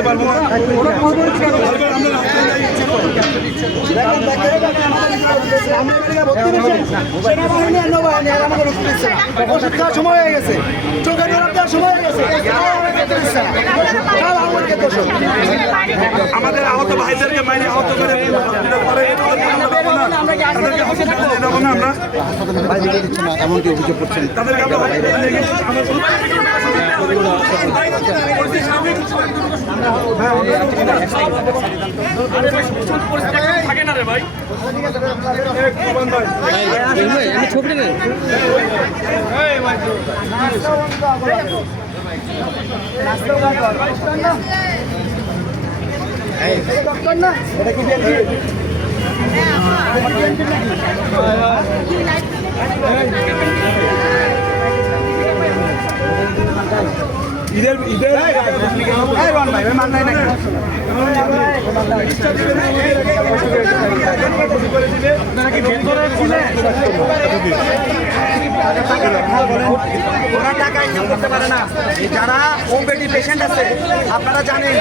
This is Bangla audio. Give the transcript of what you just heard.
করতে পারবো না। সেনাবাহিনী আর নৌবাহিনী আর আমাদের ওষুধ দিচ্ছে না। ওষুধ খাওয়ার সময় হয়ে গেছে, চোখে ধরার দেওয়ার সময় হয়ে গেছে। আমাদের আহত ভাইদেরকে মাইনে আহত করে এমনকি অভিযোগ করছেন। তাদেরকে আমরা থাকে না রে ভাই ছবিটা নেই এটা কি বিএনপি? ঈদের মান নাই নাকি? ওরা টাকা ইনকাম করতে পারে না। যারা ওপেডি পেশেন্ট আছে আপনারা জানেন।